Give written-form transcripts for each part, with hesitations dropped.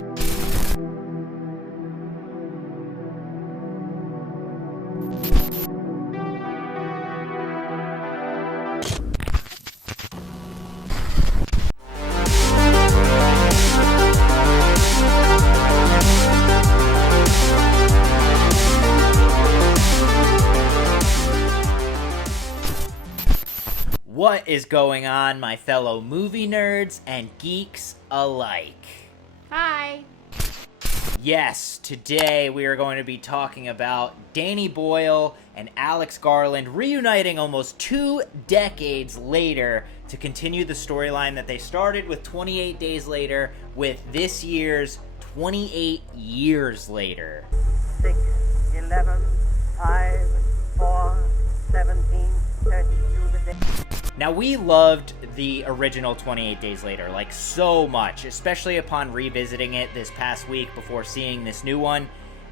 What is going on, my fellow movie nerds and geeks alike? Hi! Yes, today we are going to be talking about Danny Boyle and Alex Garland reuniting almost 2 decades later to continue the storyline that they started with 28 Days Later with this year's 28 Years Later. 6, 11, 5, 4, 17, 32 the day. Now, we loved the original 28 Days Later, like, so much, especially upon revisiting it this past week before seeing this new one.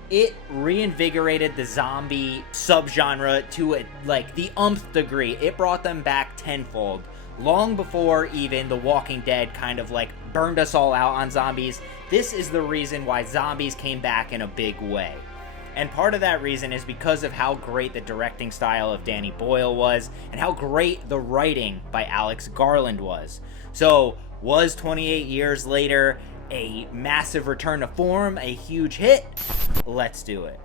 It reinvigorated the zombie subgenre to, the umpth degree. It brought them back tenfold, long before even The Walking Dead kind of, burned us all out on zombies. This is the reason why zombies came back in a big way. And part of that reason is because of how great the directing style of Danny Boyle was, and how great the writing by Alex Garland was. So, was 28 Years Later a massive return to form, a huge hit? Let's do it.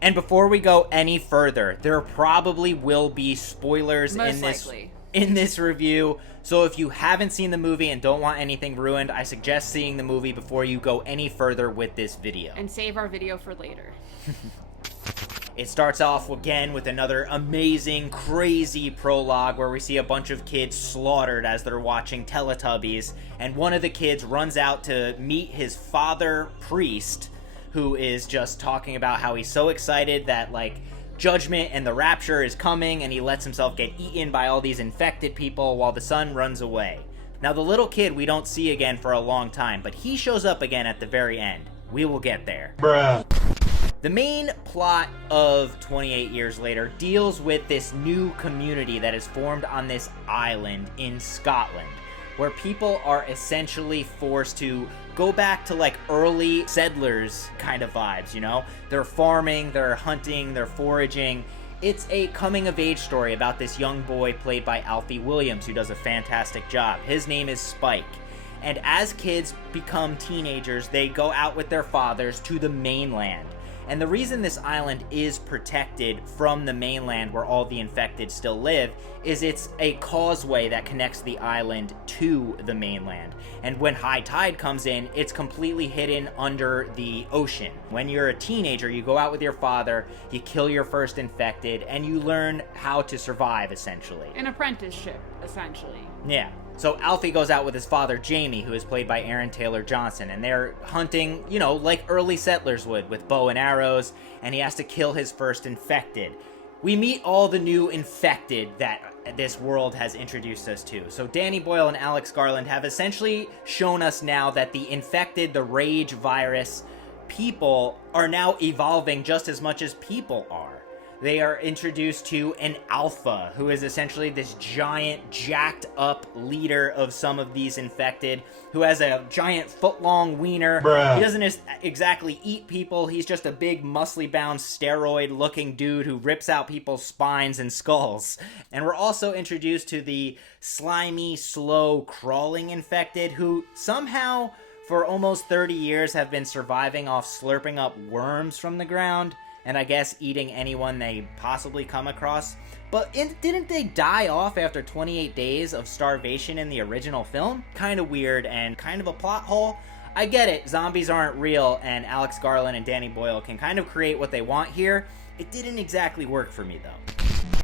And before we go any further, there probably will be spoilers in this review. So if you haven't seen the movie and don't want anything ruined, I suggest seeing the movie before you go any further with this video. And save our video for later. It starts off again with another amazing, crazy prologue where we see a bunch of kids slaughtered as they're watching Teletubbies, and one of the kids runs out to meet his father priest, who is just talking about how he's so excited that, judgment and the rapture is coming, and he lets himself get eaten by all these infected people while the son runs away. Now, the little kid we don't see again for a long time, but he shows up again at the very end. We will get there. Bruh. The main plot of 28 Years Later deals with this new community that is formed on this island in Scotland, where people are essentially forced to go back to early settlers kind of vibes, you know? They're farming, they're hunting, they're foraging. It's a coming-of-age story about this young boy played by Alfie Williams, who does a fantastic job. His name is Spike. And as kids become teenagers, they go out with their fathers to the mainland. And the reason this island is protected from the mainland where all the infected still live is it's a causeway that connects the island to the mainland. And when high tide comes in, it's completely hidden under the ocean. When you're a teenager, you go out with your father, you kill your first infected, and you learn how to survive, essentially. An apprenticeship, essentially. Yeah. So Alfie goes out with his father, Jamie, who is played by Aaron Taylor Johnson, and they're hunting, like early settlers would, with bow and arrows, and he has to kill his first infected. We meet all the new infected that this world has introduced us to. So Danny Boyle and Alex Garland have essentially shown us now that the infected, the rage virus, people are now evolving just as much as people are. They are introduced to an alpha, who is essentially this giant, jacked-up leader of some of these infected, who has a giant foot-long wiener. Bruh. He doesn't exactly eat people. He's just a big, muscly-bound, steroid-looking dude who rips out people's spines and skulls. And we're also introduced to the slimy, slow, crawling infected, who somehow, for almost 30 years, have been surviving off slurping up worms from the ground, and I guess eating anyone they possibly come across. But didn't they die off after 28 days of starvation in the original film? Kind of weird and kind of a plot hole. I get it, zombies aren't real, and Alex Garland and Danny Boyle can kind of create what they want here. It didn't exactly work for me, though.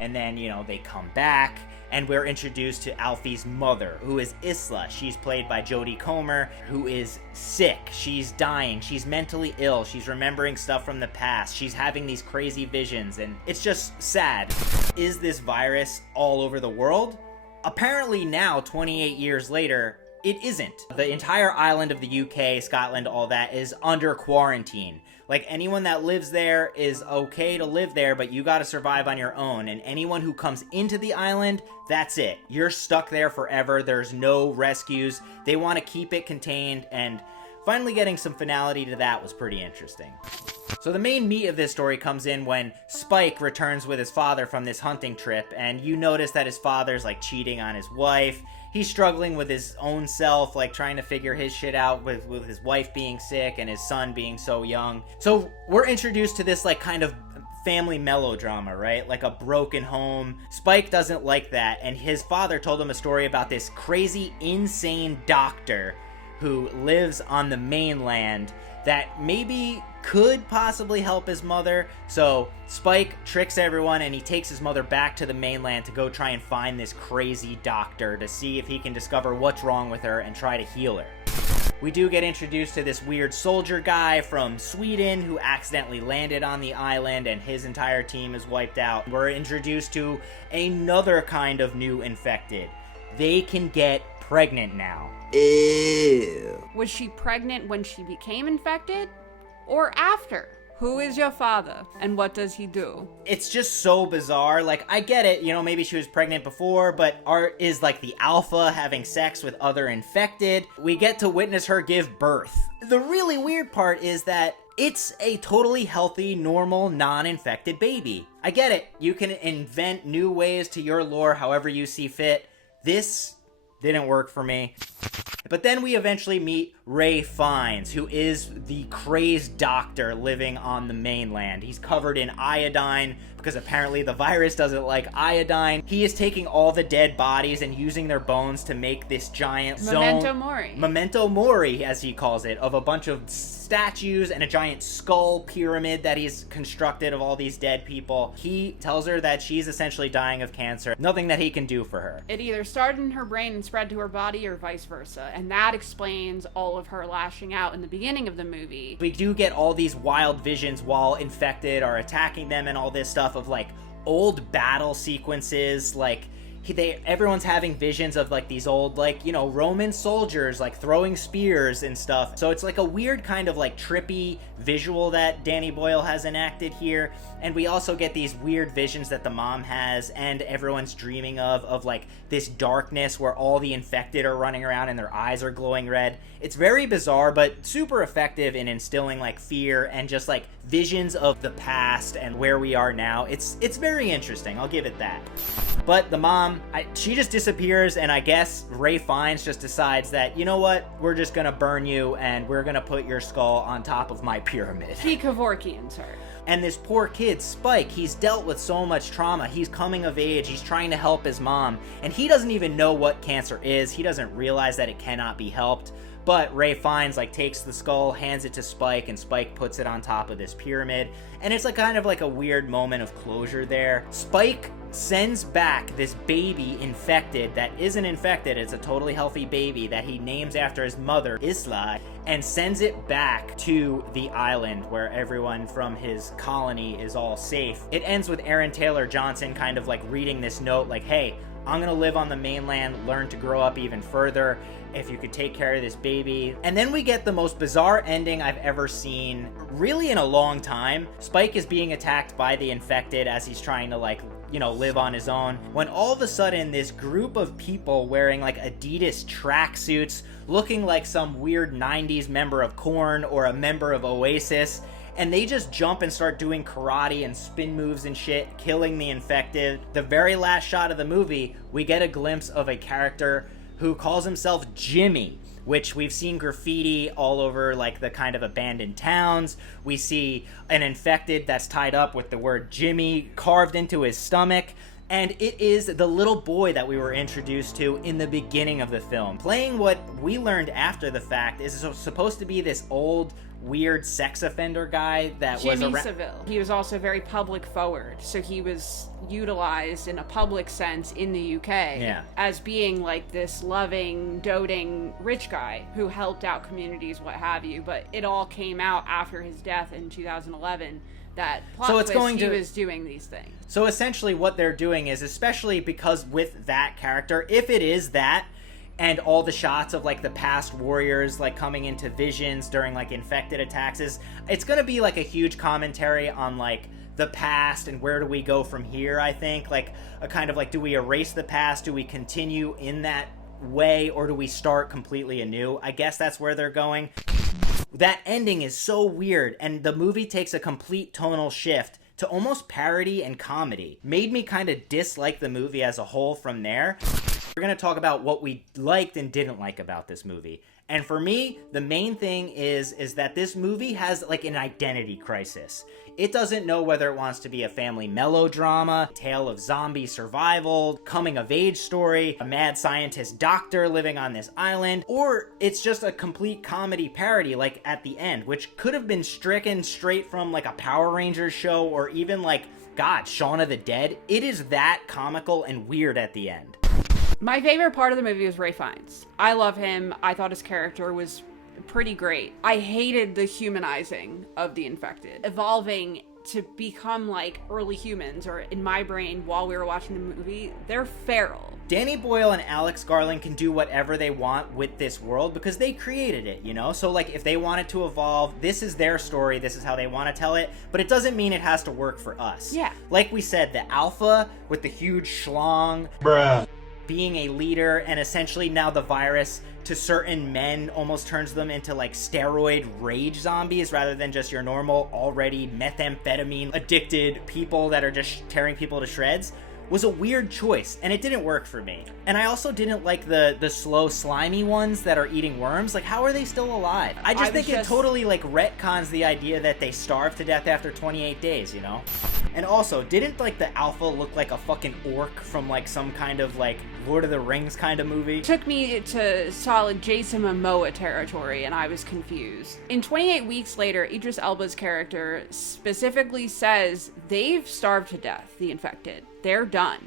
And then, they come back, and we're introduced to Alfie's mother, who is Isla. She's played by Jodie Comer, who is sick. She's dying. She's mentally ill. She's remembering stuff from the past. She's having these crazy visions, and it's just sad. Is this virus all over the world? Apparently now, 28 years later, it isn't. The entire island of the UK, Scotland, all that is under quarantine. Anyone that lives there is okay to live there, but you gotta survive on your own. And anyone who comes into the island, that's it. You're stuck there forever. There's no rescues. They want to keep it contained. And finally getting some finality to that was pretty interesting. So the main meat of this story comes in when Spike returns with his father from this hunting trip, and you notice that his father's like cheating on his wife. He's struggling with his own self, like trying to figure his shit out with his wife being sick and his son being so young. So we're introduced to this like kind of family melodrama, right? Like a broken home. Spike doesn't like that, and his father told him a story about this crazy, insane doctor who lives on the mainland that maybe could possibly help his mother. So Spike tricks everyone and he takes his mother back to the mainland to go try and find this crazy doctor to see if he can discover what's wrong with her and try to heal her. We do get introduced to this weird soldier guy from Sweden who accidentally landed on the island and his entire team is wiped out. We're introduced to another kind of new infected. They can get pregnant now. Ew. Was she pregnant when she became infected? Or after? Who is your father, and what does he do? It's just so bizarre. Like, I get it, you know, maybe she was pregnant before, but is like the alpha having sex with other infected. We get to witness her give birth. The really weird part is that it's a totally healthy, normal, non-infected baby. I get it. You can invent new ways to your lore however you see fit. This didn't work for me. But then we eventually meet Ray Fiennes, who is the crazed doctor living on the mainland. He's covered in iodine because apparently the virus doesn't like iodine. He is taking all the dead bodies and using their bones to make this giant Memento Mori. Memento Mori, as he calls it, of a bunch of statues and a giant skull pyramid that he's constructed of all these dead people. He tells her that she's essentially dying of cancer. Nothing that he can do for her. It either started in her brain and spread to her body or vice versa, and that explains all of her lashing out in the beginning of the movie. We do get all these wild visions while infected are attacking them and all this stuff of like old battle sequences, like everyone's having visions of like these old, like, you know, Roman soldiers like throwing spears and stuff. So it's like a weird kind of like trippy visual that Danny Boyle has enacted here. And we also get these weird visions that the mom has and everyone's dreaming of like this darkness where all the infected are running around and their eyes are glowing red. It's very bizarre, but super effective in instilling like fear and just like visions of the past and where we are now. It's very interesting, I'll give it that. But the mom, she just disappears, and I guess Ray Fiennes just decides that, you know what, we're just gonna burn you and we're gonna put your skull on top of my pyramid. He Kevorkians her. And this poor kid, Spike, he's dealt with so much trauma. He's coming of age, he's trying to help his mom, and he doesn't even know what cancer is. He doesn't realize that it cannot be helped. But Ray Fiennes like takes the skull, hands it to Spike, and Spike puts it on top of this pyramid. And it's like kind of like a weird moment of closure there. Spike sends back this baby infected that isn't infected. It's a totally healthy baby that he names after his mother, Isla, and sends it back to the island where everyone from his colony is all safe. It ends with Aaron Taylor Johnson kind of like reading this note like, hey, I'm gonna live on the mainland, learn to grow up even further. If you could take care of this baby. And then we get the most bizarre ending I've ever seen, really in a long time. Spike is being attacked by the infected as he's trying to like, you know, live on his own. When all of a sudden this group of people wearing like Adidas tracksuits, looking like some weird 90s member of Korn or a member of Oasis, and they just jump and start doing karate and spin moves and shit, killing the infected. The very last shot of the movie, we get a glimpse of a character who calls himself Jimmy, which we've seen graffiti all over like the kind of abandoned towns. We see an infected that's tied up with the word Jimmy carved into his stomach. And it is the little boy that we were introduced to in the beginning of the film. Playing what we learned after the fact is supposed to be this old, weird sex offender guy that was Jimmy Saville. He was also very public forward, so he was utilized in a public sense in the UK as being like this loving, doting rich guy who helped out communities, what have you. But it all came out after his death in 2011 that plot twist, he was doing these things. So essentially what they're doing is, especially because with that character, if it is that, and all the shots of like the past warriors like coming into visions during like infected attacks, it's gonna be like a huge commentary on like the past and where do we go from here. I think like a kind of like, do we erase the past, do we continue in that way, or do we start completely anew? I guess that's where they're going. That ending is so weird, and the movie takes a complete tonal shift to almost parody and comedy. Made me kind of dislike the movie as a whole from there. We're going to talk about what we liked and didn't like about this movie. And for me, the main thing is that this movie has like an identity crisis. It doesn't know whether it wants to be a family melodrama, tale of zombie survival, coming-of-age story, a mad scientist doctor living on this island, or it's just a complete comedy parody like at the end, which could have been stricken straight from like a Power Rangers show or even like, God, Shaun of the Dead. It is that comical and weird at the end. My favorite part of the movie was Ralph Fiennes. I love him. I thought his character was pretty great. I hated the humanizing of the infected, evolving to become like early humans, or in my brain while we were watching the movie, they're feral. Danny Boyle and Alex Garland can do whatever they want with this world because they created it, you know? So like if they want it to evolve, this is their story, this is how they want to tell it, but it doesn't mean it has to work for us. Yeah. Like we said, the alpha with the huge schlong, being a leader, and essentially now the virus to certain men almost turns them into like steroid rage zombies rather than just your normal already methamphetamine addicted people that are just tearing people to shreds, was a weird choice, and it didn't work for me. And I also didn't like the slow slimy ones that are eating worms. Like, how are they still alive? I just think it totally like retcons the idea that they starved to death after 28 days, you know? And also, didn't like the alpha look like a fucking orc from like some kind of like Lord of the Rings kind of movie? Took me to solid Jason Momoa territory, and I was confused. In 28 Weeks Later, Idris Elba's character specifically says they've starved to death, the infected. They're done.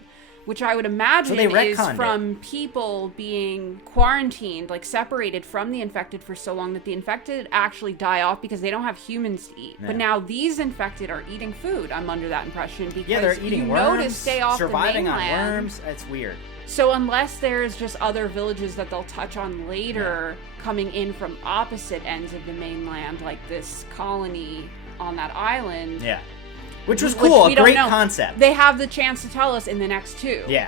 Which I would imagine is from people being quarantined, like separated from the infected for so long that the infected actually die off because they don't have humans to eat. Yeah. But now these infected are eating food, I'm under that impression, because they're eating worms, stay off surviving the mainland. On worms. It's weird. So unless there's just other villages that they'll touch on later coming in from opposite ends of the mainland, like this colony on that island. Yeah. Which was cool, a great concept. They have the chance to tell us in the next two. Yeah.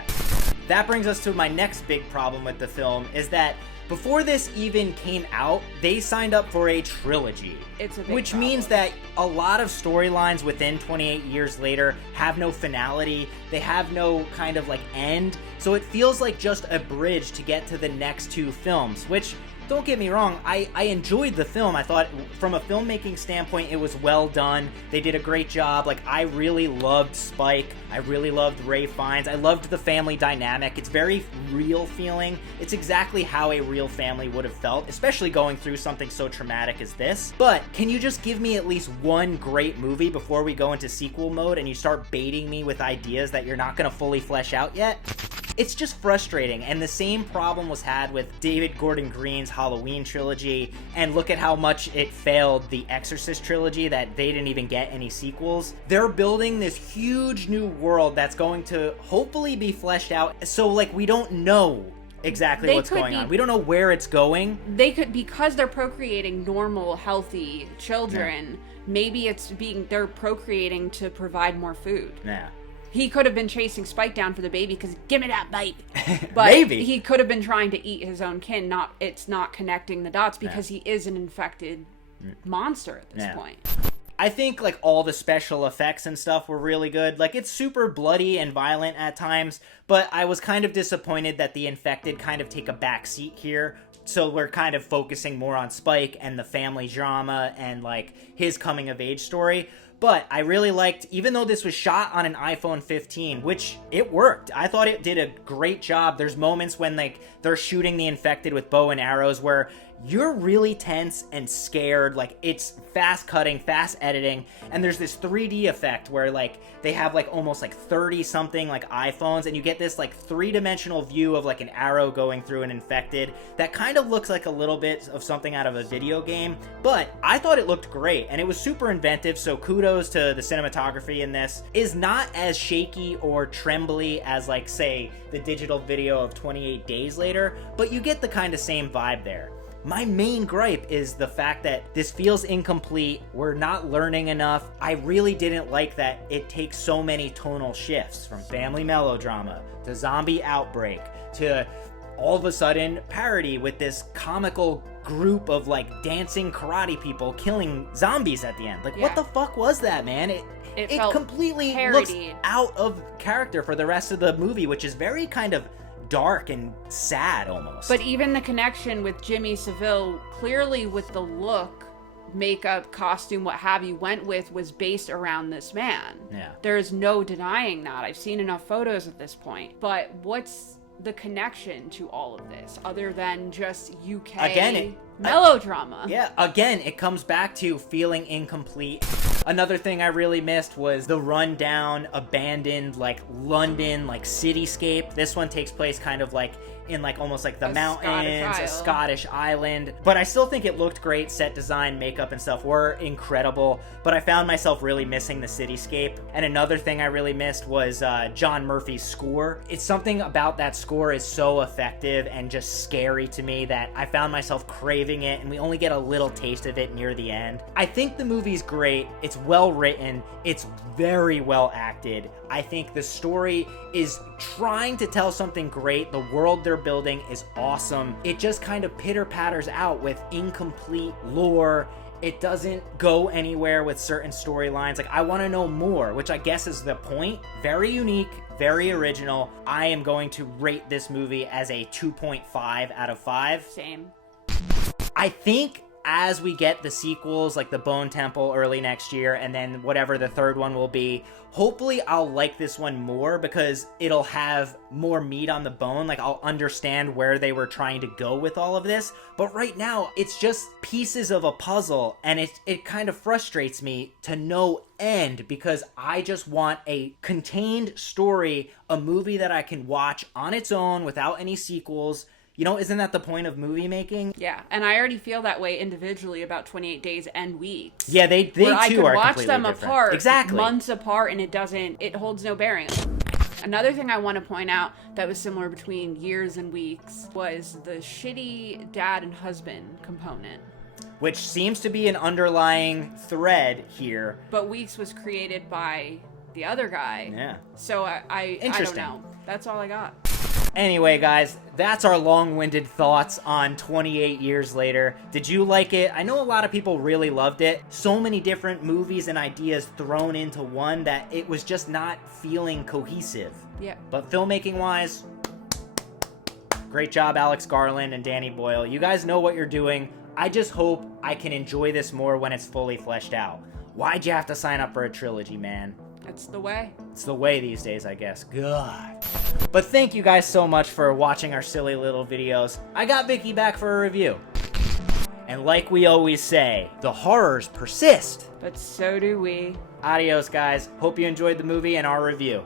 That brings us to my next big problem with the film, is that before this even came out, they signed up for a trilogy. It's a big Which problem. means that a lot of storylines within 28 years later have no finality, they have no kind of like end, so it feels like just a bridge to get to the next two films, which... Don't get me wrong, I enjoyed the film. I thought from a filmmaking standpoint, it was well done. They did a great job. Like, I really loved Spike. I really loved Ralph Fiennes. I loved the family dynamic. It's very real feeling. It's exactly how a real family would have felt, especially going through something so traumatic as this. But can you just give me at least one great movie before we go into sequel mode and you start baiting me with ideas that you're not going to fully flesh out yet? It's just frustrating, and the same problem was had with David Gordon Green's Halloween trilogy, and look at how much it failed the Exorcist trilogy, that they didn't even get any sequels. They're building this huge new world that's going to hopefully be fleshed out, so like we don't know exactly what's going on. We don't know where it's going. They could, because they're procreating normal, healthy children, maybe they're procreating to provide more food. Yeah. He could have been chasing Spike down for the baby because, give me that baby. But Maybe. He could have been trying to eat his own kin. It's not connecting the dots because he is an infected monster at this point. I think like all the special effects and stuff were really good. Like, it's super bloody and violent at times, but I was kind of disappointed that the infected kind of take a back seat here. So we're kind of focusing more on Spike and the family drama and like his coming of age story. But I really liked, even though this was shot on an iPhone 15, which it worked. I thought it did a great job. There's moments when like they're shooting the infected with bow and arrows where you're really tense and scared. Like, it's fast cutting, fast editing, and there's this 3D effect where like they have like almost like 30 something like iPhones, and you get this like three-dimensional view of like an arrow going through an infected that kind of looks like a little bit of something out of a video game. But I thought it looked great, and it was super inventive, so kudos to the cinematography in this. Is not as shaky or trembly as like, say, the digital video of 28 Days Later, but you get the kind of same vibe there. My main gripe is the fact that this feels incomplete. We're not learning enough. I really didn't like that it takes so many tonal shifts from family melodrama to zombie outbreak to all of a sudden parody with this comical group of like dancing karate people killing zombies at the end. Like, what the fuck was that, man? It completely looks out of character for the rest of the movie, which is very kind of dark and sad almost. But even the connection with Jimmy Saville, clearly with the look, makeup, costume, what have you, went with was based around this man. Yeah. There's no denying that. I've seen enough photos at this point. But what's the connection to all of this other than just UK melodrama? Again, it comes back to feeling incomplete. Another thing I really missed was the rundown, abandoned, like London, like cityscape. This one takes place kind of like in like almost like the mountains, a Scottish island. But I still think it looked great. Set design, makeup and stuff were incredible. But I found myself really missing the cityscape. And another thing I really missed was John Murphy's score. It's something about that score is so effective and just scary to me that I found myself craving it, and we only get a little taste of it near the end. I think the movie's great. It's well written. It's very well acted. I think the story is trying to tell something great. The world they're building is awesome. It just kind of pitter-patters out with incomplete lore. It doesn't go anywhere with certain storylines. Like, I want to know more, which I guess is the point. Very unique, very original. I am going to rate this movie as a 2.5 out of 5. Same. I think as we get the sequels, like the Bone Temple early next year, and then whatever the third one will be, hopefully I'll like this one more because it'll have more meat on the bone. Like, I'll understand where they were trying to go with all of this. But right now, it's just pieces of a puzzle, and it kind of frustrates me to no end because I just want a contained story, a movie that I can watch on its own without any sequels. You know, isn't that the point of movie making? Yeah, and I already feel that way individually about 28 Days and Weeks. Yeah, they too are completely different. I could watch them apart, exactly, months apart, and it holds no bearing. Another thing I want to point out that was similar between Years and Weeks was the shitty dad and husband component. Which seems to be an underlying thread here. But Weeks was created by the other guy. Yeah. So I don't know. That's all I got. Anyway, guys, that's our long-winded thoughts on 28 Years Later. Did you like it? I know a lot of people really loved it. So many different movies and ideas thrown into one that it was just not feeling cohesive. Yeah. But filmmaking-wise, great job, Alex Garland and Danny Boyle. You guys know what you're doing. I just hope I can enjoy this more when it's fully fleshed out. Why'd you have to sign up for a trilogy, man? It's the way. It's the way these days, I guess. God. But thank you guys so much for watching our silly little videos. I got Vicky back for a review. And like we always say, the horrors persist. But so do we. Adios, guys. Hope you enjoyed the movie and our review.